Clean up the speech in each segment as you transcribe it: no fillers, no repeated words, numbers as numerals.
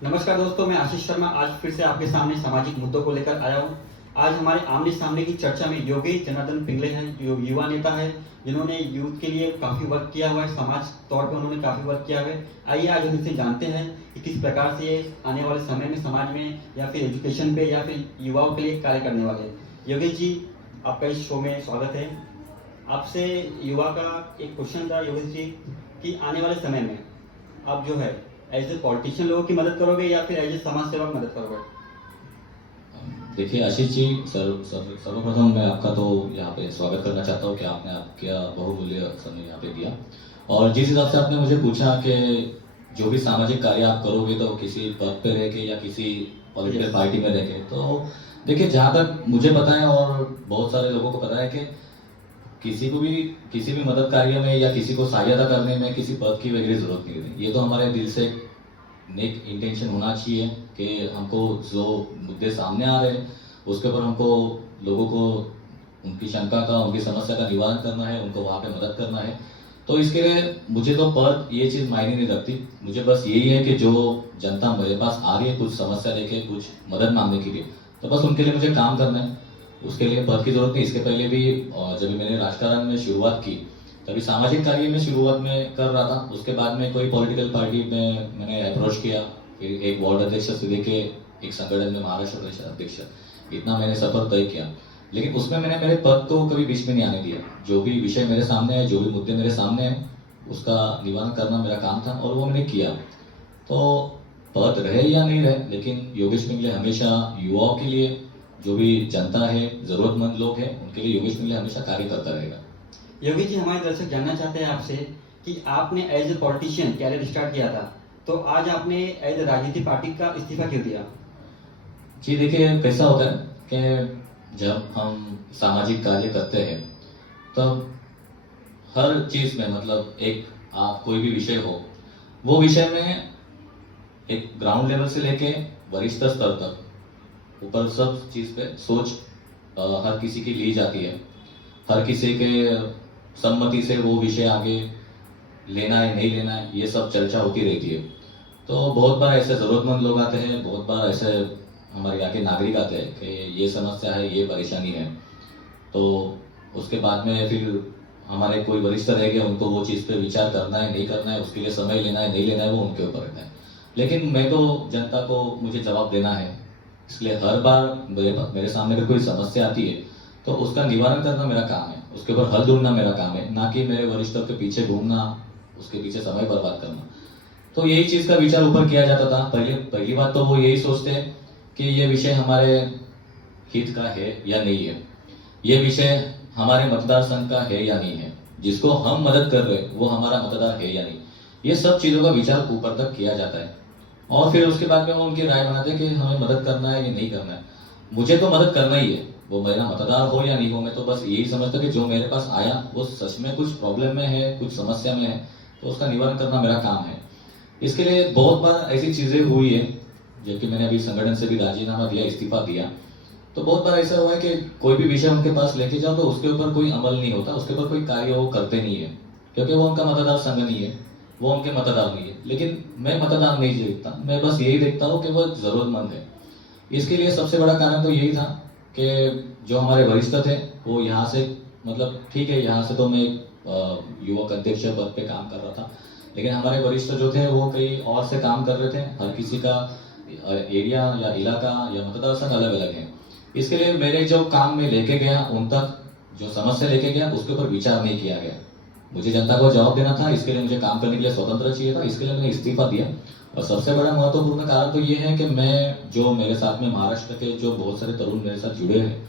नमस्कार दोस्तों, मैं आशीष शर्मा आज फिर से आपके सामने सामाजिक मुद्दों को लेकर आया हूँ। आज हमारे आमने सामने की चर्चा में योगेश जनार्दन पिंगले हैं, जो युवा नेता है, जिन्होंने यूथ के लिए काफ़ी वर्क किया हुआ है, समाज तौर पर उन्होंने काफ़ी वर्क किया हुआ है। आइए आज उनसे जानते हैं कि किस प्रकार से ये आने वाले समय में समाज में या फिर एजुकेशन पे या फिर युवाओं के लिए कार्य करने वाले हैं। योगेश जी, आपका इस शो में स्वागत है। आपसे युवा का एक क्वेश्चन था योगेश जी, कि आने वाले समय में आप जो है एज ए पॉलिटिशियन लोगों की मदद करोगे या फिर एज ए समाज सेवक मदद करोगे? देखिए आशीष जी, सर्वप्रथम मैं आपका तो यहाँ पे स्वागत करना चाहता हूँ कि आपने आपका बहुमूल्य समय यहाँ पे दिया। और जिस हिसाब से आपने मुझे पूछा कि जो भी सामाजिक कार्य आप करोगे तो किसी पद पे रह के या किसी पॉलिटिकल पार्टी में रह के, तो देखिए जहाँ तक मुझे पता है और बहुत सारे लोगों को पता है कि किसी को भी किसी भी मदद कार्य में या किसी को सहायता करने में किसी पद की वगैरह जरूरत नहीं होती। ये तो हमारे दिल से नेक इंटेंशन होना चाहिए कि हमको जो मुद्दे सामने आ रहे हैं उसके ऊपर हमको लोगों को उनकी शंका का, उनकी समस्या का निवारण करना है, उनको वहाँ पे मदद करना है। तो इसके लिए मुझे तो पद ये चीज़ मायने नहीं रखती। मुझे बस यही है कि जो जनता मेरे पास आ रही है कुछ समस्या लेके, कुछ मदद मांगने के लिए, तो बस उनके लिए मुझे काम करना है। उसके लिए पद की जरूरत नहीं। इसके पहले भी जब मैंने राजकारण में शुरुआत की तभी सामाजिक कार्य में शुरुआत में कर रहा था। उसके बाद में कोई पॉलिटिकल पार्टी में मैंने अप्रोच किया, फिर एक वार्ड अध्यक्ष से लेके एक संगठन में महाराष्ट्र प्रदेश अध्यक्ष, इतना मैंने सफर तय किया। लेकिन उसमें मैंने मेरे पद को कभी बीच में नहीं आने दिया। जो भी विषय मेरे सामने है, जो भी मुद्दे मेरे सामने हैं, उसका निवारण करना मेरा काम था और वो मैंने किया। तो पद रहे या नहीं रहे, लेकिन योगेश पिंगले हमेशा युवाओं के लिए, जो भी जनता है, जरूरतमंद लोग हैं, उनके लिए योगेश पिंगले हमेशा कार्य करता रहेगा। योगेश जी, हमारे दर्शक जानना चाहते हैं आपसे कि आपने as a politician career start किया था, तो आज आपने एज ए राजनीतिक पार्टी का इस्तीफा क्यों दिया? जी देखिए, कैसा होता है कि जब हम सामाजिक कार्य करते हैं तब हर चीज में, मतलब एक आप कोई भी विषय हो, वो विषय में एक ग्राउंड लेवल से लेके वरिष्ठ स्तर तक ऊपर सब चीज पे सोच हर किसी की ली जाती है। हर किसी के सम्मति से वो विषय आगे लेना है नहीं लेना है, ये सब चर्चा होती रहती है। तो बहुत बार ऐसे जरूरतमंद लोग आते हैं, बहुत बार ऐसे हमारे यहाँ के नागरिक आते हैं कि ये समस्या है, ये परेशानी है। तो उसके बाद में फिर हमारे कोई वरिष्ठ रहेंगे, उनको वो चीज़ पे विचार करना है नहीं करना है, उसके लिए समय लेना है नहीं लेना है, वो उनके ऊपर रहता है। लेकिन मैं तो जनता को मुझे जवाब देना है, इसलिए हर बार मेरे सामने अगर कोई समस्या आती है तो उसका निवारण करना मेरा काम है, उसके ऊपर हल ढूंढना मेरा काम है, ना कि मेरे वरिष्ठों के पीछे घूमना, उसके पीछे समय बर्बाद करना। तो यही चीज़ का विचार ऊपर किया जाता था। पहली बात तो वो यही सोचते हैं कि ये विषय हमारे हित का है या नहीं है, ये विषय हमारे मतदार संघ का है या नहीं है, जिसको हम मदद कर रहे हैं वो हमारा मतदार है या नहीं। ये सब चीज़ों का विचार ऊपर तक किया जाता है और फिर उसके बाद में वो उनकी राय बनाते हैं कि हमें मदद करना है या नहीं करना है। मुझे तो मदद करना ही है, वो मेरा मतदार हो या नहीं हो। मैं तो बस यही समझता कि जो मेरे पास आया वो सच में कुछ प्रॉब्लम में है, कुछ समस्या में है, तो उसका निवारण करना मेरा काम है। इसके लिए बहुत बार ऐसी चीज़ें हुई है, जबकि मैंने अभी संगठन से भी राजीनामा दिया, इस्तीफा दिया, तो बहुत बार ऐसा हुआ है कि कोई भी विषय उनके पास लेके जाओ तो उसके ऊपर कोई अमल नहीं होता, उसके ऊपर कोई कार्य वो करते नहीं है, क्योंकि वो उनका मतदार संघ नहीं है, वो उनके मतदार नहीं है। लेकिन मैं मतदार नहीं देखता, मैं बस यही देखता हूँ कि वो जरूरतमंद है। इसके लिए सबसे बड़ा कारण तो यही था कि जो हमारे वरिष्ठ थे वो यहाँ से, मतलब ठीक है यहाँ से तो मैं युवक अध्यक्ष पद पे काम कर रहा था, लेकिन हमारे वरिष्ठ जो थे वो कहीं और से काम कर रहे थे। हर किसी का एरिया या इलाका या मतदार संघ अलग अलग है। इसके लिए मेरे जो काम में लेके गया, उन तक जो समस्या लेके गया उसके ऊपर विचार नहीं किया गया। मुझे जनता को जवाब देना था, इसके लिए मुझे काम करने के लिए स्वतंत्र चाहिए था, इसके लिए मैंने इस्तीफा दिया। और सबसे बड़ा महत्वपूर्ण कारण तो ये है कि मैं, जो मेरे साथ में महाराष्ट्र के जो बहुत सारे तरुण मेरे साथ जुड़े हैं,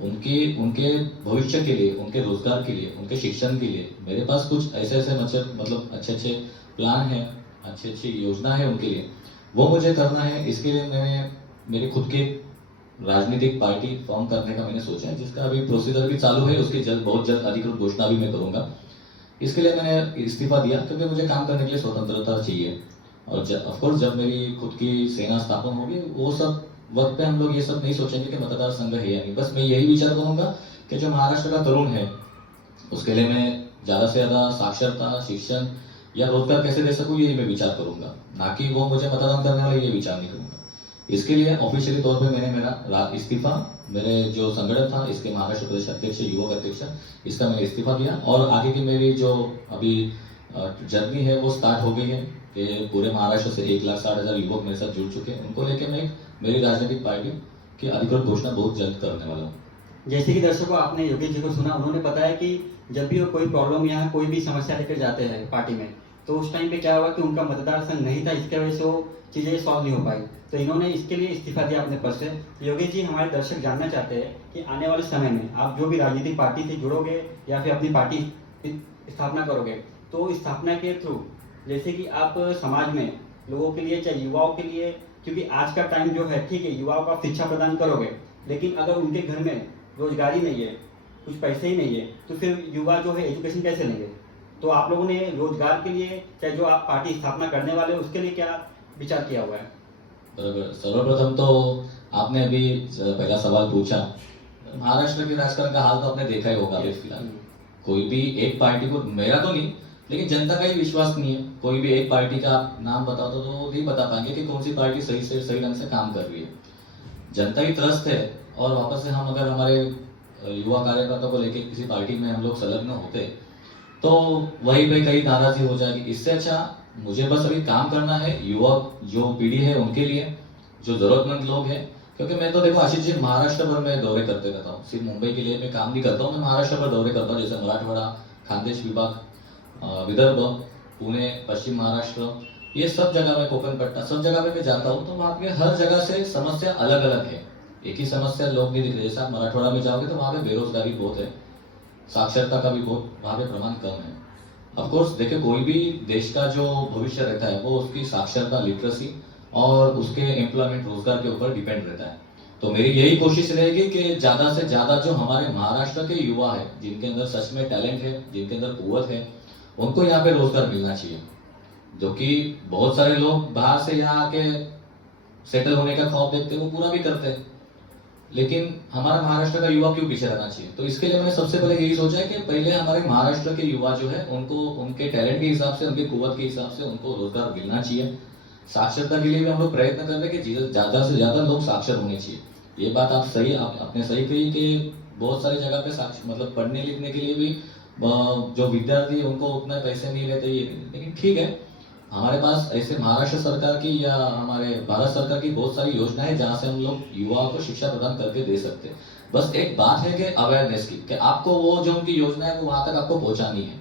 उनके भविष्य के लिए, उनके रोजगार के लिए, उनके शिक्षण के लिए मेरे पास कुछ ऐसे ऐसे मतलब अच्छे अच्छे प्लान हैं, अच्छी अच्छी योजना है उनके लिए, वो मुझे करना है। इसके लिए मैंने मेरी खुद की राजनीतिक पार्टी फॉर्म करने का मैंने सोचा है, जिसका अभी प्रोसीजर भी चालू है, उसकी बहुत जल्द अधिकृत घोषणा भी मैं करूंगा। इसके लिए मैंने इस्तीफा दिया क्योंकि मुझे काम करने के लिए स्वतंत्रता चाहिए। और ऑफकोर्स जब मेरी खुद की सेना स्थापन होगी, वो सब वक्त पे हम लोग ये सब नहीं सोचेंगे कि मतदार संघ है या नहीं। बस मैं यही विचार करूंगा कि जो महाराष्ट्र का तरुण है उसके लिए मैं ज़्यादा से ज़्यादा साक्षरता, शिक्षण या रोजगार कैसे दे सकूं, ये मैं विचार करूंगा, ना कि वो मुझे मतदान करने वाले ये विचार नहीं करूंगा। इसके लिए ऑफिशियली तौर पे मैंने मेरा इस्तीफा, मेरे जो संगठन था इसके महाराष्ट्र प्रदेश अध्यक्ष, युवक अध्यक्ष, इसका मैंने इस्तीफा दिया और आगे की मेरी जो अभी जर्नी है वो स्टार्ट हो गई है कि पूरे महाराष्ट्र से 1,60,000 युवक मेरे साथ जुड़ चुके हैं। उनको लेके मैं मेरी राजनीतिक पार्टी की अधिकृत घोषणा बहुत जल्द करने वाला हूँ। जैसे कि दर्शकों आपने योगेश जी को सुना, उन्होंने बताया कि जब भी वो कोई प्रॉब्लम या कोई भी समस्या लेकर जाते हैं पार्टी में, तो उस टाइम पे क्या हुआ कि उनका मतदार संघ नहीं था, इसके वजह से वो चीज़ें सॉल्व नहीं हो पाई, तो इन्होंने इसके लिए इस्तीफा दिया अपने पद से। योगेश जी, हमारे दर्शक जानना चाहते हैं कि आने वाले समय में आप जो भी राजनीतिक पार्टी से जुड़ोगे या फिर अपनी पार्टी स्थापना करोगे, तो स्थापना के थ्रू जैसे कि आप समाज में लोगों के लिए, चाहे युवाओं के लिए, क्योंकि आज का टाइम जो है, ठीक है, युवाओं को आप शिक्षा प्रदान करोगे, लेकिन अगर उनके घर में रोजगारी नहीं है, कुछ पैसे ही नहीं है, तो फिर युवा जो है एजुकेशन कैसे लेंगे? तो आप लोगों ने रोजगार के लिए, चाहे जो आप पार्टी स्थापना करने वाले हो, उसके लिए क्या विचार किया हुआ है? बराबर। सर्वप्रथम तो आपने अभी पहला सवाल पूछा, महाराष्ट्र के राजकारण का हाल तो आपने देखा ही होगा अभी फिलहाल। कोई भी एक पार्टी को, मेरा तो नहीं लेकिन जनता का ही विश्वास नहीं है। कोई भी एक पार्टी का आप नाम बताओ तो नहीं बता पाएंगे कि कौन सी पार्टी सही ढंग से काम कर रही है। जनता ही त्रस्त है और वापस से हम अगर हमारे युवा कार्यकर्ताओं को लेके किसी पार्टी में हम लोग संलग्न होते तो वही पे कई नाराजगी हो जाएगी। इससे अच्छा मुझे बस अभी काम करना है युवक जो पीढ़ी है उनके लिए, जो जरूरतमंद लोग हैं। क्योंकि मैं तो देखो आशीष जी, महाराष्ट्र भर में दौरे करते रहता हूँ, सिर्फ मुंबई के लिए मैं काम नहीं करता हूँ, मैं महाराष्ट्र भर दौरे करता हूँ, जैसे मराठवाड़ा, खानदेश विभाग, विदर्भ, पुणे, पश्चिम महाराष्ट्र, ये सब जगह में, कोकण पट्टा, सब जगह पे मैं जाता हूँ। तो वहाँ पे हर जगह से समस्या अलग अलग है, एक ही समस्या लोग नहीं दिख रहे। जैसे आप मराठवाड़ा में जाओगे तो वहाँ पे बेरोजगारी बहुत है, साक्षरता का भी बहुत वहाँ पे प्रमाण कम है। ऑफकोर्स देखिए, कोई भी देश का जो भविष्य रहता है वो उसकी साक्षरता, लिटरेसी और उसके एम्प्लॉयमेंट, रोजगार के ऊपर डिपेंड रहता है। तो मेरी यही कोशिश रहेगी कि ज्यादा से ज्यादा जो हमारे महाराष्ट्र के युवा है, जिनके अंदर सच में टैलेंट है, जिनके अंदर कुव्वत है, उनको यहाँ पे रोजगार मिलना चाहिए। जो कि बहुत सारे लोग बाहर से यहाँ आके सेटल होने का ख्वाब देखते हैं, वो पूरा भी करते हैं, लेकिन हमारा महाराष्ट्र का युवा क्यों पीछे रहना चाहिए? तो इसके लिए मैंने सबसे पहले यही सोचा है कि पहले हमारे महाराष्ट्र के युवा जो है उनको उनके टैलेंट के हिसाब से, उनके कुव्वत के हिसाब से उनको रोजगार मिलना चाहिए। साक्षरता के लिए भी हम लोग प्रयत्न कर रहे हैं कि ज्यादा से ज्यादा लोग साक्षर होने चाहिए। ये बात आपने सही कही कि बहुत सारी जगह पे मतलब पढ़ने लिखने के लिए भी जो विद्यार्थी उनको उतना पैसे नहीं रहते, ये लेकिन ठीक है, हमारे पास ऐसे महाराष्ट्र सरकार की या हमारे भारत सरकार की बहुत सारी योजनाएं हैं जहां से हम लोग युवाओं को शिक्षा प्रदान करके दे सकते हैं। बस एक बात है कि अवेयरनेस की, कि आपको वो जो उनकी योजना है वो वहां तक आपको पहुंचानी है।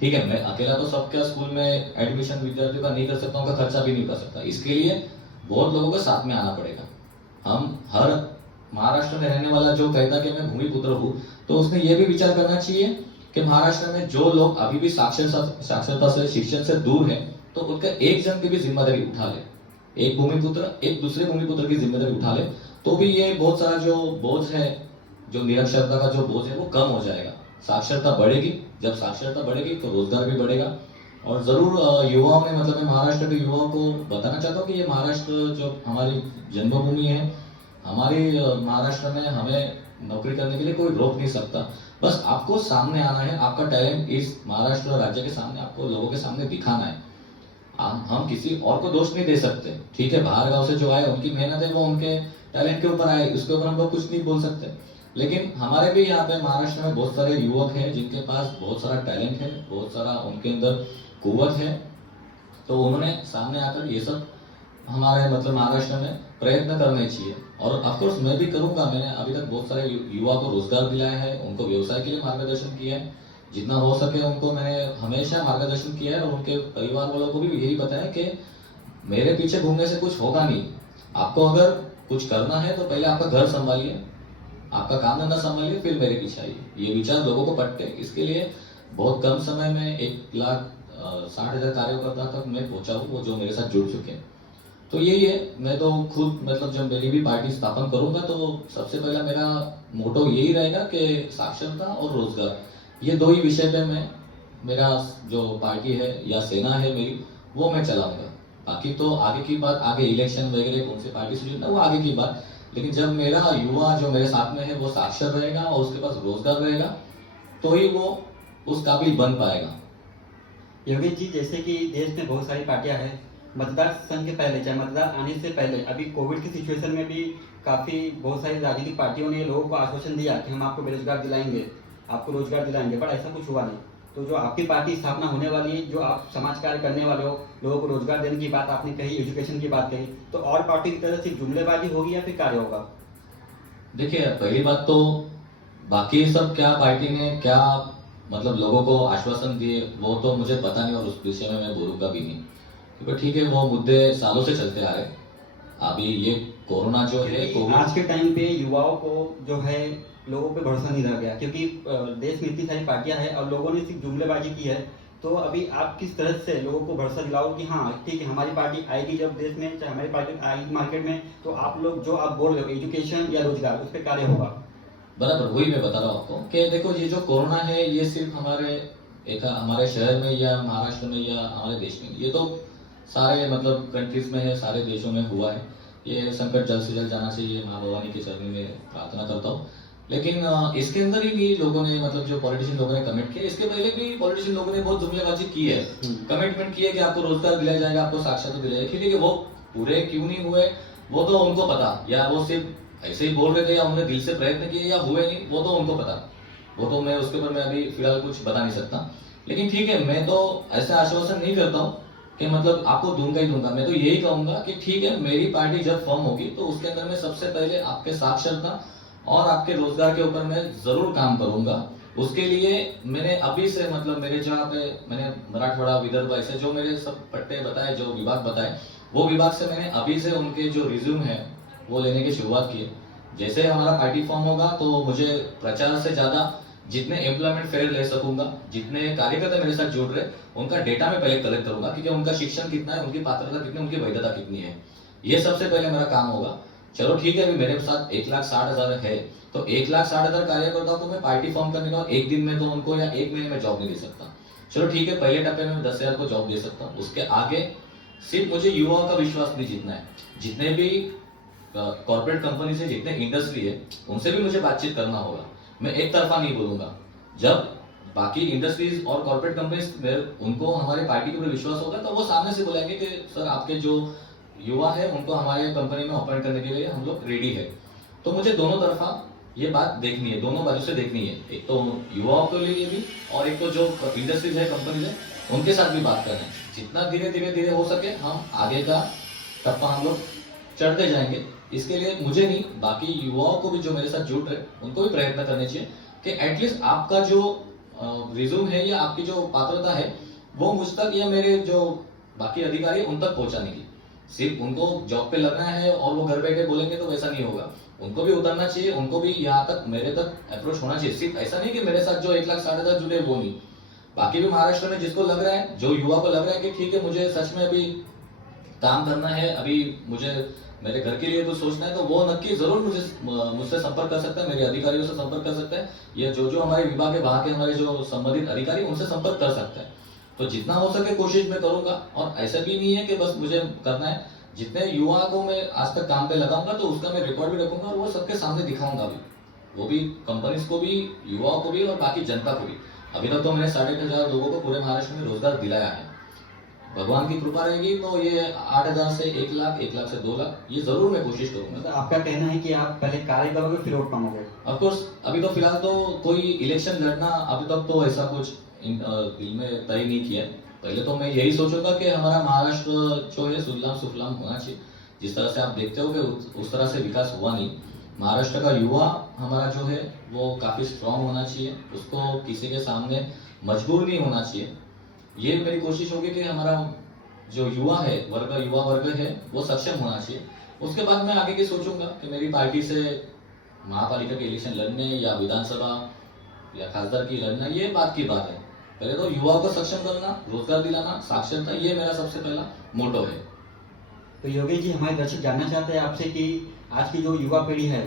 ठीक है, मैं अकेला तो सबके स्कूल में एडमिशन विद्यार्थियों का नहीं कर सकता, उनका खर्चा भी नहीं कर सकता, इसके लिए बहुत लोगों को साथ में आना पड़ेगा। हम हर महाराष्ट्र में रहने वाला जो कहता कि मैं भूमिपुत्र हूँ, तो उसने ये भी विचार करना चाहिए कि महाराष्ट्र में जो लोग अभी भी साक्षरता से, शिक्षण से दूर है, तो उनका एक जन की भी जिम्मेदारी उठा ले, एक भूमिपुत्र एक दूसरे भूमिपुत्र की जिम्मेदारी उठा ले, तो भी ये बहुत सारा जो बोझ है, जो निरक्षरता का जो बोझ है वो कम हो जाएगा। साक्षरता बढ़ेगी, जब साक्षरता बढ़ेगी तो रोजगार भी बढ़ेगा। और जरूर युवाओं में, मतलब मैं महाराष्ट्र के युवाओं को बताना चाहता हूँ कि ये महाराष्ट्र जो हमारी जन्मभूमि है, हमारी महाराष्ट्र में हमें नौकरी करने के लिए कोई रोक नहीं सकता। बस आपको सामने आना है, आपका टैलेंट इस महाराष्ट्र राज्य के सामने, आपको लोगों के सामने दिखाना है। हम किसी और को दोष नहीं दे सकते, ठीक है, बाहर गांव से जो आए उनकी मेहनत है, वो उनके टैलेंट के ऊपर आए, उसके ऊपर हम लोग कुछ नहीं बोल सकते। लेकिन हमारे भी यहाँ पे महाराष्ट्र में बहुत सारे युवक हैं जिनके पास बहुत सारा टैलेंट है, बहुत सारा उनके अंदर कुव्वत है, तो उन्होंने सामने आकर ये सब हमारे मतलब महाराष्ट्र में प्रयत्न करने चाहिए। और ऑफकोर्स मैं भी करूंगा, मैंने अभी तक बहुत सारे युवा को रोजगार दिलाया है, उनको व्यवसाय के लिए मार्गदर्शन किया है, जितना हो सके उनको मैंने हमेशा मार्गदर्शन किया है। और उनके परिवार वालों को भी यही बताया कि मेरे पीछे घूमने से कुछ होगा नहीं, आपको अगर कुछ करना है तो पहले आपका घर संभालिए, आपका काम धंधा संभालिए, फिर मेरे पीछे आइए। ये विचार लोगों को पटते, इसके लिए बहुत कम समय में 1,60,000 कार्यकर्ता तक मैं पहुंचा हूँ, वो जो मेरे साथ जुड़ चुके हैं। तो यही है, मैं तो खुद मतलब जब मेरी भी पार्टी स्थापन करूंगा तो सबसे पहला मेरा मोटो यही रहेगा कि साक्षरता और रोजगार, ये दो ही विषय पे मैं, मेरा जो पार्टी है या सेना है मेरी, वो मैं चलाऊंगा। बाकी तो आगे की बात, आगे इलेक्शन वगैरह कौन सी पार्टी से जुड़ना वो आगे की बात, लेकिन जब मेरा युवा जो मेरे साथ में है वो साक्षर रहेगा और उसके पास रोजगार रहेगा, तो ही वो उस काबिल बन पाएगा। योगेश जी, जैसे कि देश में बहुत सारी पार्टियां हैं, मतदार संघ के पहले चाहे मतदार आने से पहले अभी कोविड की सिचुएशन में भी काफ़ी बहुत सारी राजनीतिक पार्टियों ने लोगों को आश्वासन दिया कि हम आपको बेरोजगार दिलाएंगे, आपको रोजगार दिलाएंगे, पर ऐसा कुछ हुआ नहीं। तो जो आपकी पार्टी स्थापना होने वाली है, जो आप समाज कार्य करने वाले हो, लोगों को रोजगार देने की बात आपने कही, एजुकेशन की बात कही, तो और पार्टी की तरह सिर्फ जुमलेबाजी होगी या फिर कार्य होगा? देखिए, पहली बात तो बाकी सब क्या पार्टी ने क्या मतलब लोगों को आश्वासन दिए वो तो मुझे पता नहीं, और उस विषय में मैं बोलूंगा भी नहीं, क्योंकि ठीक है वो मुद्दे सालों से चलते आ रहे। अभी ये कोरोना जो है क्योंकि आज के टाइम पे युवाओं को जो है लोगों पे भरोसा नहीं रह गया, क्योंकि देश में इतनी सारी पार्टियां हैं और लोगों ने सिर्फ जुमलेबाजी की है। तो अभी आप किस तरह से लोगों को भरोसा दिलाओ कि हाँ ठीक है, हमारी पार्टी आएगी जब देश में, चाहे हमारी पार्टी आएगी मार्केट में, तो आप लोग जो आप बोल रहे हो एजुकेशन या रोजगार, उस पर कार्य होगा। बराबर वही मैं बता रहा हूँ आपको कि देखो ये जो कोरोना है ये सिर्फ हमारे शहर में या महाराष्ट्र में या हमारे देश में, ये तो सारे मतलब कंट्रीज में है, सारे देशों में हुआ है। ये संकट जल्द से जल्द जाना चाहिए, माँ भवानी के चरणों में प्रार्थना करता हूँ। लेकिन इसके अंदर ही भी लोगों ने मतलब जो पॉलिटिशियन लोगों ने कमेंट किया, इसके पहले भी पॉलिटिशियन लोगों ने बहुत जुमलेबाजी की है, कमिटमेंट किए कि आपको रोजगार दिलाया जाएगा, आपको साक्षरता दिलाया जाएगा। ठीक है, वो पूरे क्यों नहीं हुए वो तो उनको पता, या वो सिर्फ ऐसे ही बोल रहे थे या उन्होंने दिल से प्रयत्न किए या हुए नहीं, वो तो उनको पता। वो तो मैं उसके ऊपर मैं अभी फिलहाल कुछ बता नहीं सकता। लेकिन ठीक है, मैं तो ऐसे आश्वासन नहीं करता हूँ कि मतलब आपको दूंगा ही दूंगा। मैं तो यही कहूंगा कि ठीक है, मेरी पार्टी जब फॉर्म होगी तो उसके अंदर मैं सबसे पहले आपके साक्षरता और आपके रोजगार के ऊपर मैं जरूर काम करूंगा। उसके लिए मैंने अभी से मतलब मेरे जहाँ पे मैंने मराठवाड़ा विदर्भ ऐसे जो मेरे सब पट्टे बताए, जो विभाग बताए, वो विभाग से मैंने अभी से उनके जो रिज्यूम है वो लेने की शुरुआत की है। जैसे हमारा पार्टी फॉर्म होगा तो मुझे प्रचार से ज्यादा जितने एम्प्लॉयमेंट फेयर ले सकूंगा, जितने कार्यकर्ता मेरे साथ जुड़ रहे, उनका डेटा मैं पहले कलेक्ट करूंगा कि उनका शिक्षण कितना है, उनकी पात्रता कितनी, उनकी वैधता कितनी है। ये सबसे पहले मेरा काम होगा। चलो ठीक है, अभी मेरे साथ 1,60,000 है, तो 1,60,000 कार्यकर्ताओं को मैं पार्टी फॉर्म करने के बाद एक दिन में तो उनको या एक महीने में जॉब नहीं दे सकता। चलो ठीक है, पहले टप्पे में 10,000 को जॉब दे सकता हूँ। उसके आगे सिर्फ मुझे युवाओं का विश्वास नहीं जीतना है। जितने भी कॉर्पोरेट कंपनी से, जितने इंडस्ट्री है, उनसे भी मुझे बातचीत करना होगा। मैं एक तरफा नहीं बोलूंगा। जब बाकी इंडस्ट्रीज और कॉर्पोरेट कंपनीज उनको हमारे पार्टी के ऊपर विश्वास होगा तो वो सामने से बोलेंगे कि सर आपके जो युवा है उनको हमारे कंपनी में अपॉइंट करने के लिए हम लोग रेडी है। तो मुझे दोनों तरफा ये बात देखनी है, दोनों बाजू से देखनी है। एक तो युवाओं के लिए भी और एक तो जो इंडस्ट्रीज है, कंपनीज है, उनके साथ भी बात करना है। जितना धीरे धीरे धीरे हो सके हम आगे का टप्पा हम लोग चढ़ते जाएंगे। इसके लिए मुझे नहीं, बाकी युवाओं को भी जो मेरे साथ जुड़ रहे उनको भी प्रयत्न करने चाहिए कि एटलीस्ट आपका जो रिज्यूम है या आपकी जो पात्रता है वो मुझ तक या मेरे जो बाकी अधिकारी उन तक पहुंचाने की। सिर्फ उनको जॉब पे लगना है और वो घर बैठे बोलेंगे तो वैसा नहीं होगा। उनको भी उतरना चाहिए, उनको भी यहाँ तक मेरे तक अप्रोच होना चाहिए। सिर्फ ऐसा नहीं कि मेरे साथ जो 1,60,000 जुड़े वो नहीं, बाकी भी महाराष्ट्र में जिसको लग रहा है, जो युवा को लग रहा है कि ठीक है मुझे सच में अभी काम करना है, अभी मुझे मेरे घर के लिए कुछ सोचना है, तो वो नक्की जरूर मुझसे संपर्क कर सकता है, मेरे अधिकारियों से संपर्क कर सकता है, या जो हमारे विभाग है वहां के हमारे जो संबंधित अधिकारी उनसे संपर्क कर सकता है। तो जितना हो सके कोशिश मैं करूंगा। और ऐसा भी नहीं है कि बस मुझे करना है, जितने युवा को मैं आज तक काम पे लगाऊंगा तो उसका मैं रिकॉर्ड भी रखूंगा और वो सबके सामने दिखाऊंगा भी, वो भी कंपनीज को भी, युवाओं को भी और बाकी जनता को भी। अभी तक तो मैंने 8,500 लोगों को पूरे महाराष्ट्र में रोजगार दिलाया है। भगवान की कृपा रहेगी तो ये 8,000 से 1,00,000, 1,00,000 से 2,00,000, ये जरूर मैं कोशिश करूंगा। मतलब आपका कहना है कि आप पहले कार्य करोगे फिर वोट मांगोगे? ऑफकोर्स अभी तो फिलहाल तो कोई इलेक्शन लड़ना अभी तक तो ऐसा कुछ दिल में तय नहीं किया है। पहले तो मैं यही सोचूंगा कि हमारा महाराष्ट्र जो है सुजलाम सुफलाम होना चाहिए। जिस तरह से आप देखते हो कि उस तरह से विकास हुआ नहीं। महाराष्ट्र का युवा हमारा जो है वो काफी स्ट्रांग होना चाहिए, उसको किसी के सामने मजबूर नहीं होना चाहिए। ये मेरी कोशिश होगी कि हमारा जो युवा वर्ग है वो सक्षम होना चाहिए। उसके बाद मैं आगे की सोचूंगा कि मेरी पार्टी से महापालिका के इलेक्शन लड़ने या विधानसभा या खासदार की लड़ना, ये बात की बात है। पहले तो युवाओं को सक्षम करना, रोजगार दिलाना, साक्षरता, ये मेरा सबसे पहला मोटो है। तो योगेश जी, हमारे दर्शक जानना चाहते हैं आपसे कि आज की जो युवा पीढ़ी है,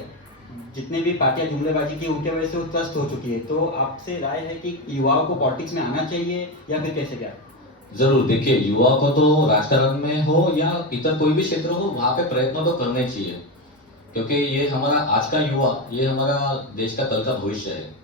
जितने भी पार्टियां जुमलेबाजी की उनके वजह से वो त्रस्त हो चुकी है, तो आपसे राय है कि युवाओं को पॉलिटिक्स में आना चाहिए या फिर कैसे क्या? जरूर देखिए, युवा को तो राजकारण में हो या इतर कोई भी क्षेत्र हो वहां पे प्रयत्न तो करने चाहिए, क्योंकि ये हमारा आज का युवा, ये हमारा देश का कल का भविष्य है।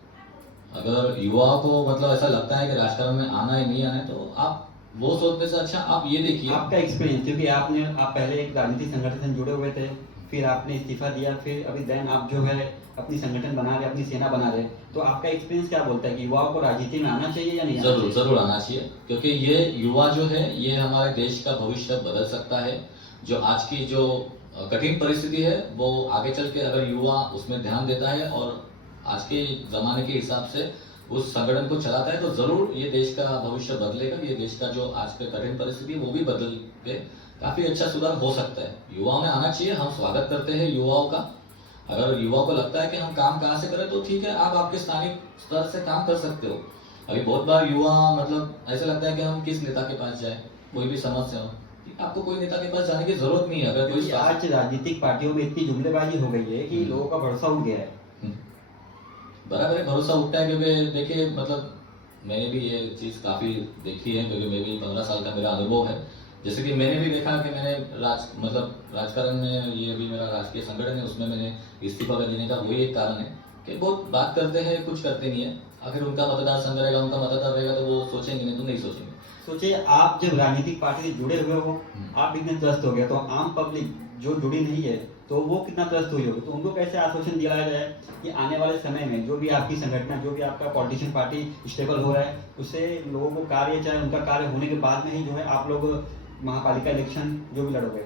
अगर युवाओं को मतलब ऐसा लगता है कि राजकारण में आना है नहीं आना है, तो आप वो सोचने से अच्छा आप ये देखिए। आपका एक्सपीरियंस, क्योंकि आप पहले एक राजनीतिक संगठन से जुड़े हुए थे, फिर आपने इस्तीफा दिया, फिर अभी देन आप जो है अपनी संगठन बना रहे, अपनी सेना बना रहे, तो आपका एक्सपीरियंस क्या बोलता है कि युवाओं को राजनीति में आना चाहिए या नहीं आना जरूर चाहिए? जरूर आना चाहिए, क्योंकि ये युवा जो है ये हमारे देश का भविष्य बदल सकता है। जो आज की जो कठिन परिस्थिति है वो आगे चल के अगर युवा उसमें ध्यान देता है और आज के जमाने के हिसाब से उस संगठन को चलाता है तो जरूर ये देश का भविष्य बदलेगा। ये देश का जो आज के कठिन परिस्थिति है वो भी बदल के काफी अच्छा सुधार हो सकता है। युवाओं में आना चाहिए, हम स्वागत करते हैं युवाओं का। अगर युवाओं को लगता है कि हम काम कहाँ से करें तो ठीक है, आप आपके स्थानीय स्तर से काम कर सकते हो। अभी बहुत बार युवा मतलब ऐसा लगता है कि हम किस नेता के पास जाए, कोई भी समस्या हो, आपको कोई नेता के पास जाने की जरूरत नहीं है। अगर कोई क्योंकि आज राजनीतिक पार्टियों में इतनी जुमलेबाजी हो गई है कि लोगों का भरोसा उठ गया है। बराबर है, भरोसा उठता है। क्योंकि देखिए मतलब मैंने भी ये चीज़ काफ़ी देखी है, क्योंकि मैं भी 15 साल का मेरा अनुभव है। जैसे कि मैंने भी देखा कि मैंने राजकारण में, ये भी मेरा राजकीय संगठन है, उसमें मैंने इस्तीफा देने का वही एक कारण है कि बहुत बात करते हैं कुछ करते नहीं है। आखिर उनका मतदार संघ रहेगा, उनका मतदार रहेगा तो वो सोचेंगे नहीं तो नहीं सोचेंगे। सोचिए, आप जब राजनीतिक पार्टी से जुड़े हुए हो, आप इतने त्रस्त हो गए, तो आम पब्लिक जो जुड़ी नहीं है तो वो कितना त्रस्त हुई होगी, तो उनको कैसे आश्वासन दिलाया जाए कि आने वाले समय में जो भी आपकी संगठन, जो भी आपका पॉलिटिशियन पार्टी स्टेबल हो रहा है, उससे लोगों को कार्य, चाहे उनका कार्य होने के बाद में ही जो है आप लोग महापालिका इलेक्शन जो भी लड़ोगे?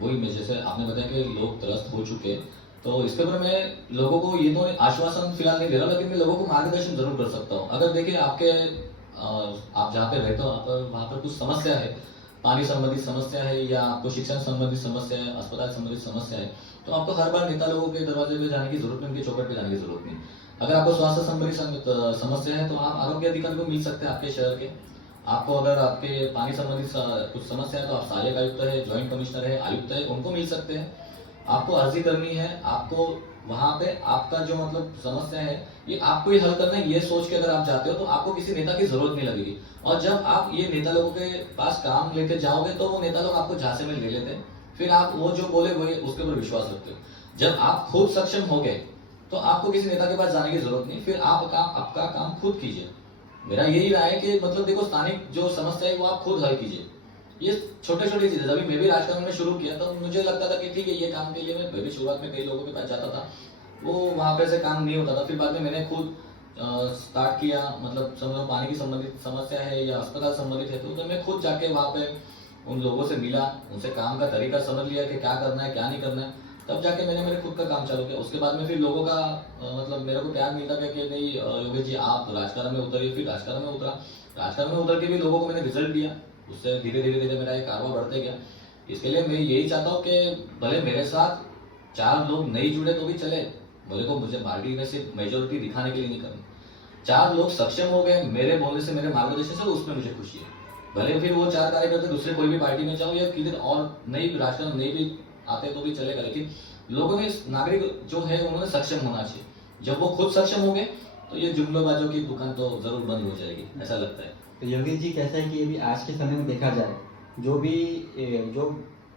वही मैं, जैसे आपने बताया कि लोग त्रस्त हो चुके, तो इसके ऊपर मैं लोगों को ये तो आश्वासन फिलहाल नहीं दे रहा, लेकिन मैं लोगों को मार्गदर्शन जरूर कर सकता हूँ। अगर देखिए आपके आप जहाँ पे रहते हो वहाँ पर कुछ समस्या है, पानी संबंधित समस्या है या आपको शिक्षण संबंधित समस्या है, अस्पताल संबंधित समस्या है, तो आपको हर बार नेता लोगों के दरवाजे पे जाने की जरूरत नहीं, उनके चौखट पे जाने की जरूरत नहीं। अगर आपको स्वास्थ्य संबंधित समस्या है तो आप आरोग्य अधिकारी को मिल सकते हैं आपके शहर के। आपको अगर आपके पानी संबंधित कुछ समस्या है तो आप सहायक आयुक्त है, ज्वाइंट कमिश्नर है, आयुक्त है, उनको मिल सकते हैं। आपको अर्जी करनी है, आपको वहां पे आपका जो मतलब समस्या है ये आपको ही हल करना है, ये सोच के अगर आप जाते हो तो आपको किसी नेता की जरूरत नहीं लगेगी। और जब आप ये नेता लोगों के पास काम लेके जाओगे तो वो नेता लोग आपको झांसे में ले लेते हैं, फिर आप वो जो बोले वही उसके ऊपर विश्वास रखते हो। जब आप खुद सक्षम हो गए तो आपको किसी नेता के पास जाने की जरूरत नहीं, फिर आप आपका काम खुद कीजिए। मेरा यही राय है कि मतलब देखो, स्थानिक जो समस्या है वो आप खुद हल कीजिए। ये छोटे छोटे चीजें, अभी मैं भी राजकारण में शुरू किया तो मुझे लगता था कि ठीक है ये काम के लिए मैं भी शुरुआत में कई लोगों के पास जाता था, वो वहां पे से काम नहीं होता था। फिर बाद में मैंने खुद स्टार्ट किया, मतलब समझो पानी की संबंधित समस्या है या अस्पताल संबंधित है तो मैं खुद जाके वहां पे उन लोगों से मिला, उनसे काम का तरीका समझ लिया कि क्या करना है क्या नहीं करना है, तब जाके मैंने मेरे खुद का काम चालू किया। उसके बाद में फिर लोगों का मतलब मेरे को प्यार मिलता गया कि नहीं योगेश जी आप राजकारण में उतरिए। फिर राजकारण में उतरा, राजकारण में उतर के भी लोगों को मैंने रिजल्ट दिया, उससे धीरे धीरे धीरे मेरा ये कारवा बढ़ते गया। इसके लिए मैं यही चाहता हूँ कि भले मेरे साथ 4 लोग नहीं जुड़े तो भी चले, बोले को मुझे पार्टी में सिर्फ मेजोरिटी दिखाने के लिए नहीं करनी। 4 लोग सक्षम हो गए मेरे बोलने से, मेरे मार्गदर्शन से, उसमें मुझे खुशी है। भले फिर वो 4 कार्यकर्ता दूसरे कोई भी पार्टी में जाओ या किधर और नहीं राजकारण नहीं भी आते तो भी चलेगा, लेकिन लोगों में नागरिक जो है उन्होंने सक्षम होना चाहिए। जब वो खुद सक्षम हो गए तो ये जुमलोबाजों की दुकान तो जरूर बंद हो जाएगी, ऐसा लगता है। तो योगेश जी, कैसा है कि अभी आज के समय में देखा जाए, जो भी जो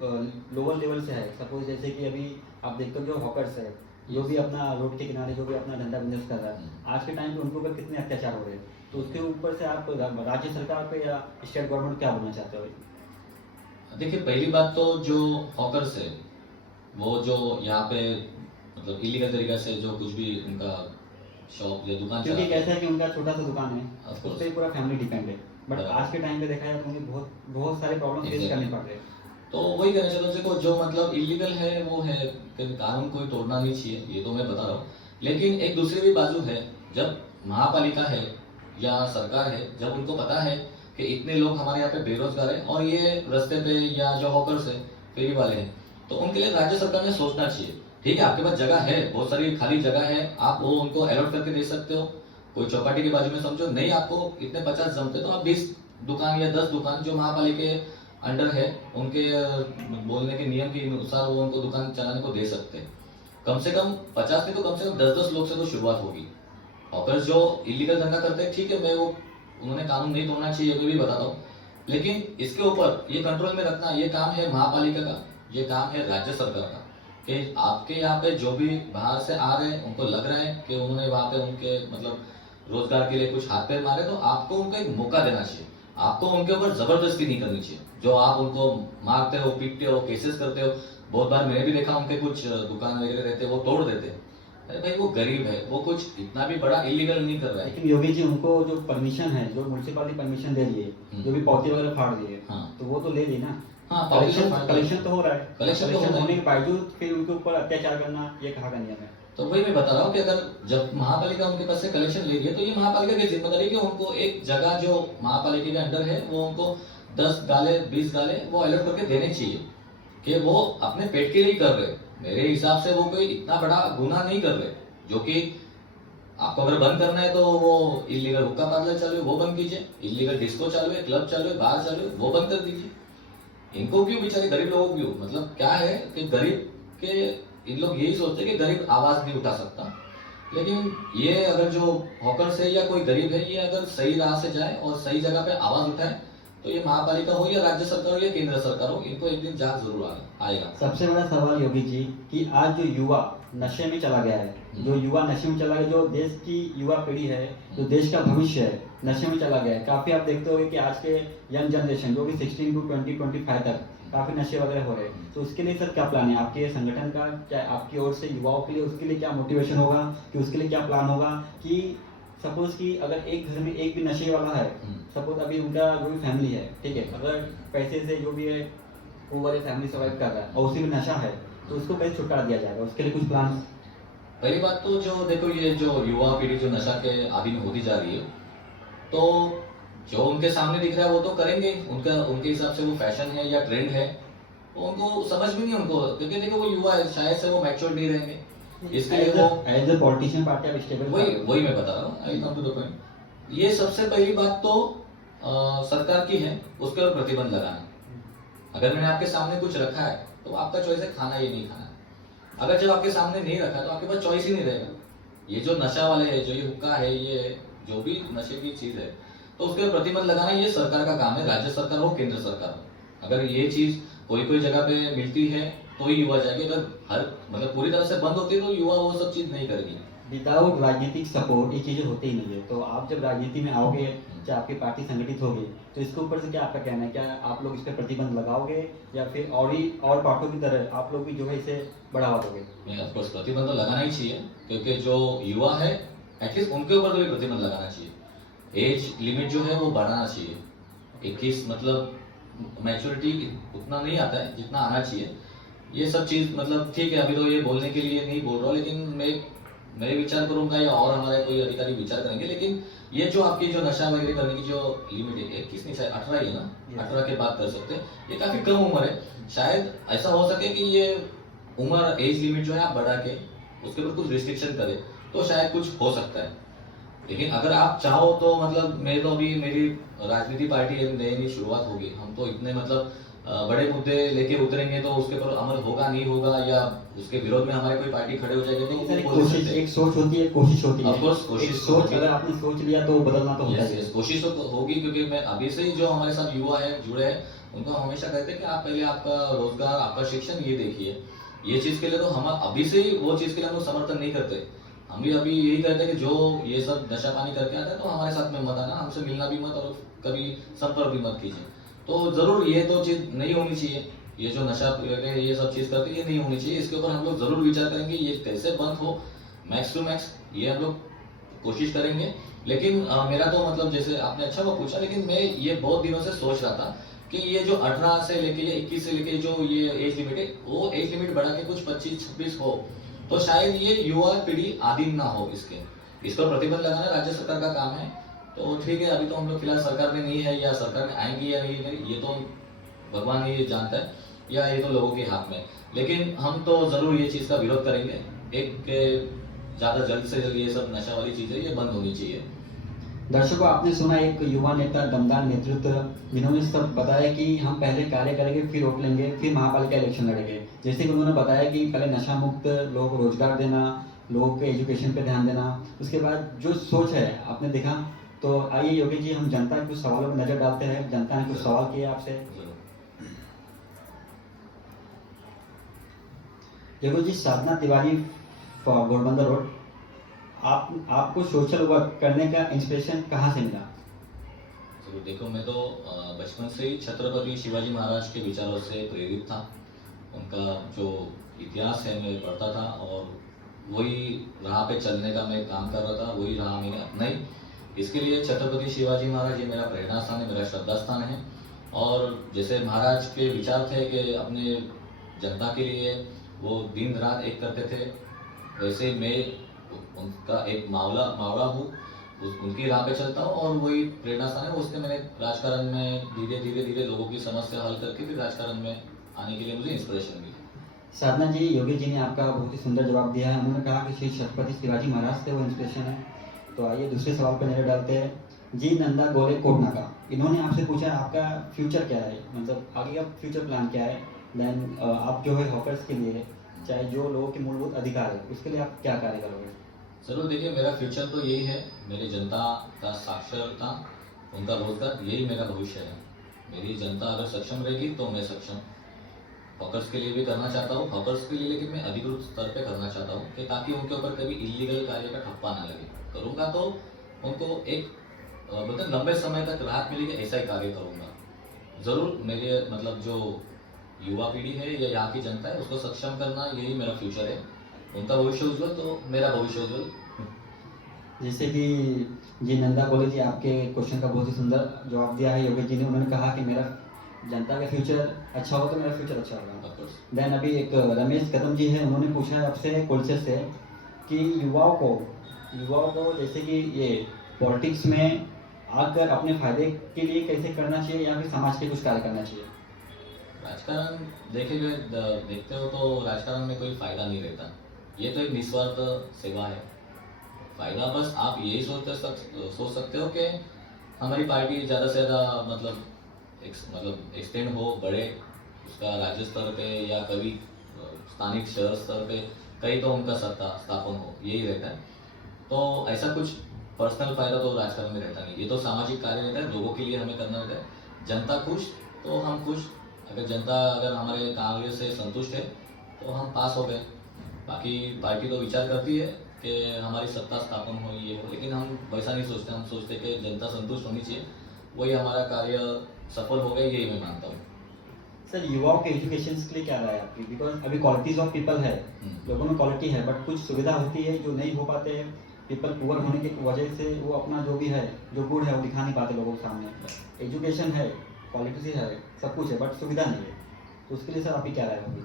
लोअर लेवल से है, सपोज जैसे कि अभी आप देखते हो जो हॉकर्स है, जो भी अपना रोड के किनारे जो भी अपना धंधा बिजनेस कर रहा है, आज के टाइम पे उनके ऊपर कितने अत्याचार हो रहे हैं, तो उसके ऊपर से आप राज्य सरकार पे या स्टेट गवर्नमेंट क्या बोलना चाहते हो? देखिए पहली बात तो जो हॉकर्स है वो जो यहाँ पे मतलब इलीगल तरीके से जो कुछ भी उनका शॉप या दुकान क्योंकि चलाते हैं, कैसा है कि उनका छोटा सा दुकान है, Of उस course. पर पूरा फैमिली डिपेंड है, बट बराबर। आज के टाइम पे देखा जाए तो उन्हें बहुत बहुत सारे प्रॉब्लम फेस Exactly. करने पड़ रहे हैं। तो वही कहना चाहता हूँ, देखो जो मतलब इलीगल है वो है, कानून कोई तोड़ना नहीं चाहिए, ये तो मैं बता रहा हूँ। लेकिन एक दूसरी भी बाजू है, जब महापालिका है या सरकार है, जब उनको पता है कि इतने लोग हमारे यहाँ पे बेरोजगार है और ये रास्ते पे या जो हॉकर्स है फेरी वाले हैं, तो उनके लिए राज्य सरकार ने सोचना चाहिए। ठीक है आपके पास जगह है, बहुत सारी खाली जगह है, आप वो उनको अलॉट करके दे सकते हो। कोई चौपाटी के बाजू में समझो नहीं आपको इतने 50 जमते तो आप 20 दुकान या 10 दुकान जो महापालिका के अंडर है उनके बोलने के नियम के अनुसार वो उनको दुकान चलाने को दे सकते हैं। कम से कम 50 नहीं तो कम से कम 10-10 लोग से तो शुरुआत होगी। हॉकर्स जो इलीगल धंधा करते हैं ठीक है, मैं वो उन्होंने कानून नहीं तोड़ना चाहिए मैं भी बताता हूँ, लेकिन इसके ऊपर ये कंट्रोल में रखना ये काम है महापालिका का, ये काम है राज्य सरकार का। कि आपके यहाँ पे जो भी बाहर से आ रहे हैं उनको लग रहा है कि उन्होंने वहाँ पे उनके मतलब रोजगार के लिए कुछ हाथ पैर मारे, तो आपको उनको एक मौका देना चाहिए। आपको उनके ऊपर जबरदस्ती नहीं करनी चाहिए। जो आप उनको मारते हो, पीटते हो, केसेस करते हो, बहुत बार मैंने भी देखा उनके कुछ दुकान वगैरह रहते हैं वो तोड़ देते हैं। अरे भाई वो गरीब है, वो कुछ इतना भी बड़ा इलीगल नहीं कर रहा है। लेकिन योगी जी उनको जो परमिशन है, जो म्यूनसिपालिटी परमिशन दे रही है, जो भी पौधे वगैरह फाड़ रही है, हाँ। तो वो तो ले ली ना। हाँ, पौधे तो कलेक्शन फाड़ ली। कलेक्शन तो हो रहा है। कलेक्शन तो हो रहा है। होने के बावजूद फिर उनके ऊपर अत्याचार करना ये कहाँ का नियम है? तो वही मैं बता रहा हूँ कि अगर जब महापालिका उनके पास से कलेक्शन ले रही है तो ये महापालिका की जिम्मेदारी है कि उनको एक जगह जो महापालिका के अंडर है वो उनको 10 गाले 20 गाले वो अलॉट करके देने चाहिए कि वो अपने पेट के लिए कर रहे। मेरे हिसाब से वो कोई इतना बड़ा गुनाह नहीं कर रहे। जो कि आपको अगर बंद करना है तो वो इलीगल हुक्का पार्लर चालू है वो बंद कीजिए, इलीगल डिस्को चालू है, क्लब चालू है, बार चालू है, वो बंद कर दीजिए। इनको क्यों, बेचारे गरीब लोगों को क्यों? मतलब क्या है कि गरीब के इन लोग यही सोचते हैं कि गरीब आवाज नहीं उठा सकता। लेकिन ये अगर जो हॉकर्स है या कोई गरीब है, ये अगर सही राह से जाए और सही जगह पे आवाज उठाए तो ये महापालिका हो या राज्य सरकार हो या केंद्र सरकार हो, इनको एक दिन जाग जरूर आएगा। सबसे बड़ा सवाल योगी जी कि आज जो युवा नशे में चला गया है, जो युवा नशे में चला गया, जो देश की युवा पीढ़ी है, जो देश का भविष्य है, नशे में चला गया है। काफी आप देखते होंगे कि आज के यंग जनरेशन जो भी 16 to 25 तक काफी नशे वगैरह हो रहे हैं। तो उसके लिए सर क्या प्लान है आपके संगठन का? क्या आपकी ओर से युवाओं के लिए उसके लिए क्या मोटिवेशन होगा, कि उसके लिए क्या प्लान होगा कि सपोज कि अगर एक घर में एक भी नशे वाला है, सपोज अभी उनका जो भी फैमिली है, ठीक है, अगर पैसे से जो भी है वो वाले फैमिली सर्वाइव कर रहा है और उसी में नशा है, तो उसको कैसे छुटकारा दिया जाएगा? उसके लिए कुछ प्लान? पहली बात तो जो देखो, ये जो युवा पीढ़ी जो नशा के आदी में होती जा रही है, तो जो उनके सामने दिख रहा है वो तो करेंगे, उनके हिसाब से वो फैशन है या ट्रेंड है, वो उनको समझ भी नहीं उनको, क्योंकि देखो वो युवा है, शायद से वो मैच्योर नहीं रहेंगे। इसके लिए वो एज अ पॉलिटिशियन पार्टी आप स्टेबल, वही मैं बता रहा हूँ, आई कम टू द पॉइंट। ये सबसे पहली बात तो सरकार की है, उसके ऊपर प्रतिबंध लगाना। अगर मैंने आपके सामने कुछ रखा है तो आपका चॉइस है खाना या नहीं खाना। अगर जब आपके सामने नहीं रखा तो आपके पास चॉइस ही नहीं रहेगा। ये जो नशा वाले है, जो ये हुक्का है, ये जो भी नशे की चीज है, तो उसके ऊपर प्रतिबंध लगाना ये सरकार का काम है, राज्य सरकार हो, केंद्र सरकार हो। अगर ये चीज कोई जगह पे मिलती है तो ही युवा जाएगी। अगर हर मतलब पूरी तरह से बंद होती है तो युवा वो सब चीज नहीं करेगी। विदाउट राजनीतिक सपोर्ट ये चीजें होती ही नहीं है। तो आप जब राजनीति में आओगे, चाहे आपकी पार्टी संगठित होगी, तो इसके ऊपर से क्या आपका कहना है? क्या आप लोग इस पर प्रतिबंध लगाओगे या फिर और पार्टियों की तरह आप लोग भी जो है इसे बढ़ावा दोगे? नहीं, ऑफ कोर्स प्रतिबंध तो लगाना ही चाहिए, क्योंकि जो युवा है एटलीस्ट उनके ऊपर तो भी प्रतिबंध लगाना चाहिए। एज लिमिट जो है वो बढ़ाना चाहिए। 21 मतलब मैच्योरिटी उतना नहीं आता है जितना आना चाहिए। ये सब चीज मतलब ठीक है, अभी तो ये बोलने के लिए नहीं बोल रहा हूँ, लेकिन मैं विचार करूंगा या और हमारे कोई अधिकारी विचार करेंगे। लेकिन ये जो आपकी जो नशा वगैरह करने की जो लिमिट है, 21 नहीं शायद 18 ही है ना, 18 के बाद कर सकते हैं। ये काफी कम उम्र है। शायद ऐसा हो सके कि ये उम्र एज लिमिट जो है आप बढ़ा के उसके ऊपर कुछ रिस्ट्रिक्शन करें तो शायद कुछ हो सकता है। लेकिन अगर आप चाहो तो मतलब मैं तो अभी मेरी राजनीति पार्टी नई शुरुआत होगी, हम तो इतने मतलब बड़े मुद्दे लेके उतरेंगे तो उसके ऊपर अमल होगा नहीं होगा या उसके विरोध में हमारे कोई पार्टी खड़े हो जाएगी तो सर, वो बोल सकते कोशिश हैं। एक सोच होती है, कोशिश होती है। Of course, कोशिश एक तो सोच होगी। अगर आपने सोच लिया तो बदलना तो होता यस है। यस, कोशिश तो होगी, क्योंकि मैं अभी से ही जो हमारे साथ युवा है जुड़े हैं उनको हम हमेशा कहते हैं कि आप पहले आपका रोजगार, आपका शिक्षण ये देखिए। ये चीज के लिए तो हम अभी से ही वो चीज के लिए हम लोग समर्थन नहीं करते। हम भी अभी यही कहते हैं कि जो ये सब नशा पानी करके आता है तो हमारे साथ में मत आना, हमसे मिलना भी मत और कभी संपर्क भी मत कीजिए। तो जरूर ये तो चीज नहीं होनी चाहिए। ये जो नशा ये सब चीज करते ये नहीं होनी चाहिए। इसके ऊपर हम लोग जरूर विचार करेंगे, ये कैसे बंद हो मैक्स टू मैक्स, ये हम लोग कोशिश करेंगे। लेकिन मेरा तो मतलब जैसे आपने अच्छा वो पूछा, लेकिन मैं ये बहुत दिनों से सोच रहा था कि ये जो 18 से लेके या 21 से लेके जो ये एज लिमिट है, वो एज लिमिट बढ़ा के कुछ 25-26 हो तो शायद ये युवा पीढ़ी आदि ना हो इसके। इस पर प्रतिबंध लगाना राज्य सरकार का काम है। तो ठीक है, अभी तो हम लोग फिलहाल सरकार में नहीं है, या सरकार में आएंगे या नहीं ये तो भगवान ही जानता है, या ये तो लोगों के हाथ में। लेकिन हम तो जरूर ये चीज का विरोध करेंगे। एक ज्यादा जल्द से जल्द ये सब नशा वाली चीजें ये बंद होनी चाहिए। दर्शकों, आपने सुना एक युवा नेता, दमदार नेतृत्व, जिन्होंने सब बताया कि हम पहले कार्य करेंगे, फिर वोट लेंगे, फिर महापालिका इलेक्शन लड़ेंगे। जैसे कि उन्होंने बताया कि पहले नशा मुक्त लोगों को रोजगार देना, लोगों के एजुकेशन पे ध्यान देना, उसके बाद जो सोच है आपने देखा। तो आइए योगी जी, हम जनता के कुछ सवालों पर नजर डालते हैं। जनता ने कुछ सवाल किए आपसे। देखो जी, साधना तिवारी, घोड़बंदर रोड, आपको सोशल वर्क करने का इंस्पिरेशन कहाँ से मिला? तो देखो मैं तो बचपन से ही छत्रपति शिवाजी महाराज के विचारों से प्रेरित था। उनका जो इतिहास है मैं पढ़ता था और वही राह पे चलने का मैं काम कर रहा था, वही राह मैंने अपनाई। इसके लिए छत्रपति शिवाजी महाराज ये मेरा प्रेरणा स्थान है, मेरा श्रद्धा स्थान है। और जैसे महाराज के विचार थे कि अपने जनता के लिए वो दिन रात एक करते थे, वैसे मैं उनका एक मावड़ा हूँ, उनकी राह पे चलता हूँ और वही प्रेरणा स्थान है। उसने मैंने राजकारण में धीरे धीरे लोगों की समस्या हल करके फिर राजकारण में आने के लिए मुझे इंस्पिरेशन मिली। साधना जी, योगेश जी ने आपका बहुत ही सुंदर जवाब दिया है। उन्होंने कहा कि श्री छत्रपति शिवाजी महाराज से वो इंस्पिरेशन है। तो आइए दूसरे सवाल पर नजर डालते हैं। जी नंदा गोले कोटनाका, इन्होंने आपसे पूछा आपका फ्यूचर क्या है, मतलब आगे का फ्यूचर प्लान क्या है। देन आप जो है हॉकर्स के लिए, चाहे जो लोगों के मूलभूत अधिकार है उसके लिए आप क्या कार्य करोगे। जरूर देखिए, मेरा फ्यूचर तो यही है, मेरी जनता का साक्षरता, उनका रोजगार, यही मेरा भविष्य है। मेरी जनता अगर सक्षम रहेगी तो मैं सक्षम हॉकर्स के लिए भी करना चाहता हूँ, हॉकर्स के लिए, लेकिन मैं अधिकृत स्तर पे करना चाहता हूँ कि ताकि उनके ऊपर कभी इलीगल कार्य का ठप्पा ना लगे। करूँगा तो उनको एक मतलब लंबे समय तक राहत मिलेगी, ऐसा ही कार्य करूँगा। जरूर मेरे मतलब जो युवा पीढ़ी है या यहाँ की जनता है उसको सक्षम करना, यही मेरा फ्यूचर है। उनका भविष्य उज्जवल तो मेरा भविष्य उज्जवल। जैसे कि जी नंदा गोले जी, आपके क्वेश्चन का बहुत ही सुंदर जवाब दिया है योगेश जी ने। उन्होंने कहा कि मेरा जनता का फ्यूचर अच्छा हो तो मेरा फ्यूचर अच्छा होगा। देन अभी एक रमेश कदम जी है, उन्होंने पूछा है आपसे कोलचे से कि युवाओं को जैसे कि ये पॉलिटिक्स में आकर अपने फायदे के लिए कैसे करना चाहिए या फिर समाज के कुछ कार्य करना चाहिए। राजकारण देखते हो तो राजकारण में कोई फायदा नहीं रहता, ये तो एक निस्वार्थ सेवा है। फायदा बस आप यही सोच सकते हो कि हमारी पार्टी ज़्यादा से ज़्यादा मतलब एक्सटेंड हो, बढ़े, उसका राज्य स्तर पे या कभी स्थानिक शहर स्तर पे कहीं तो उनका सत्ता स्थापन हो, यही रहता है। तो ऐसा कुछ पर्सनल फायदा तो राजकारण में रहता नहीं, ये तो सामाजिक कार्य रहता है, लोगों के लिए हमें करना रहता है। जनता खुश तो हम खुश, अगर हमारे कार्य से संतुष्ट है तो हम पास हो गए। बाकी पार्टी तो विचार करती है कि हमारी सत्ता स्थापन हो, ये हो, लेकिन हम वैसा नहीं सोचते। हम सोचते कि जनता संतुष्ट होनी चाहिए, वही हमारा कार्य सफल हो गया, यही मैं मानता हूँ। सर, युवाओं के एजुकेशन के लिए क्या राय है आपकी। बिकॉज अभी क्वालिटीज ऑफ पीपल है, लोगों में क्वालिटी है, बट कुछ सुविधा होती है जो नहीं हो पाते हैं। पीपल पुअर होने की वजह से वो अपना जो भी है, जो गुण है, वो दिखा नहीं पाते लोगों के सामने। एजुकेशन है, क्वालिटी है, सब कुछ है, बट सुविधा नहीं है। तो उसके लिए सर आपकी क्या राय होगी।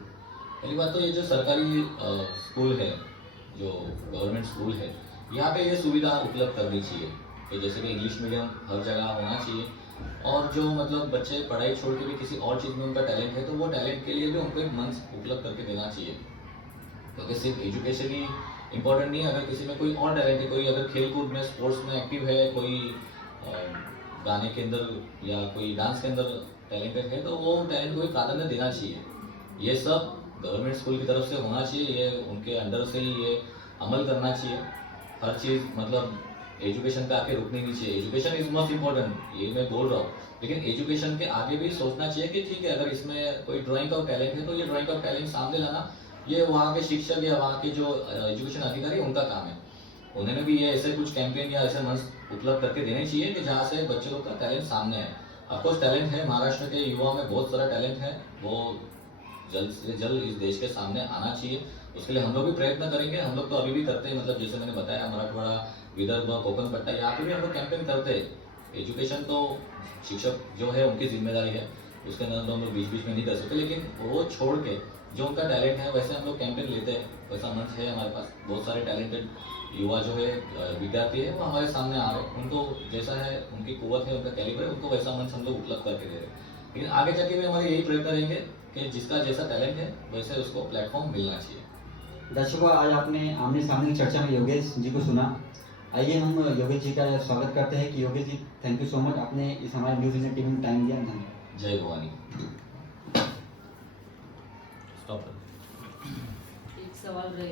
पहली बात तो ये जो सरकारी स्कूल है, जो गवर्नमेंट स्कूल है, यहाँ पे ये सुविधा उपलब्ध करनी चाहिए कि जैसे कि इंग्लिश मीडियम हर जगह होना चाहिए। और जो मतलब बच्चे पढ़ाई छोड़ के भी किसी और चीज़ में उनका टैलेंट है तो वो टैलेंट के लिए भी उनको एक मंच उपलब्ध करके देना चाहिए। क्योंकि सिर्फ एजुकेशन ही इम्पोर्टेंट नहीं है, अगर किसी में कोई और टैलेंट है, कोई अगर खेलकूद में, स्पोर्ट्स में एक्टिव है, कोई गाने के अंदर या कोई डांस के अंदर टैलेंटेड है, तो वो टैलेंट को भी प्राधान्य देना चाहिए। ये सब गवर्नमेंट स्कूल की तरफ से होना चाहिए, ये उनके अंडर से ही ये अमल करना चाहिए। हर चीज़ मतलब एजुकेशन पे आके रुकनी नहीं चाहिए। एजुकेशन इज मोस्ट इम्पोर्टेंट, ये मैं बोल रहा हूँ, लेकिन एजुकेशन के आगे भी सोचना चाहिए कि ठीक है, अगर इसमें कोई ड्राइंग का टैलेंट है तो ये ड्राइंग का टैलेंट सामने लाना, ये वहाँ के शिक्षक या वहाँ के जो एजुकेशन अधिकारी उनका काम है। उन्होंने भी ये ऐसे कुछ कैंपेन या ऐसे मंच उपलब्ध करके देने चाहिए कि जहाँ से बच्चों का टैलेंट सामने है। ऑफकोर्स टैलेंट है, महाराष्ट्र के युवाओं में बहुत सारा टैलेंट है, वो जल्द से जल्द इस देश के सामने आना चाहिए। उसके लिए हम लोग भी प्रयत्न करेंगे। हम लोग तो अभी भी करते हैं, मतलब जैसे मैंने बताया, मराठवाड़ा, विदर्भ, कोकण पट्टा, यहाँ पे भी हम लोग कैंपेन करते हैं। एजुकेशन तो शिक्षक जो है उनकी जिम्मेदारी है, उसके अंदर हम लोग बीच बीच में नहीं कर सकते, लेकिन वो छोड़ के जो उनका टैलेंट है वैसे हम लोग कैंपेन लेते हैं। वैसा मंच है हमारे पास, बहुत सारे टैलेंटेड युवा जो है, विद्यार्थी है, वो हमारे सामने आ रहे हैं। उनको जैसा है, उनकी कुव्वत है, उनका कैलिबर है, उनको वैसा मंच हम लोग उपलब्ध करके दे रहे हैं। लेकिन आगे जाके भी हमारे यही प्रयत्न रहेंगे कि जिसका जैसा टैलेंट है वैसे उसको प्लेटफॉर्म मिलना चाहिए। दर्शकों, आज आपने आमने सामने की चर्चा में योगेश जी को सुना। आइए हम योगेश जी का स्वागत करते हैं कि Yogesh ji, thank you so much, आपने इस हमारे न्यूज़ इंडिया टीम में टाइम दिया। धन्यवाद। जय भवानी। स्टॉप। एक सवाल रहेगा।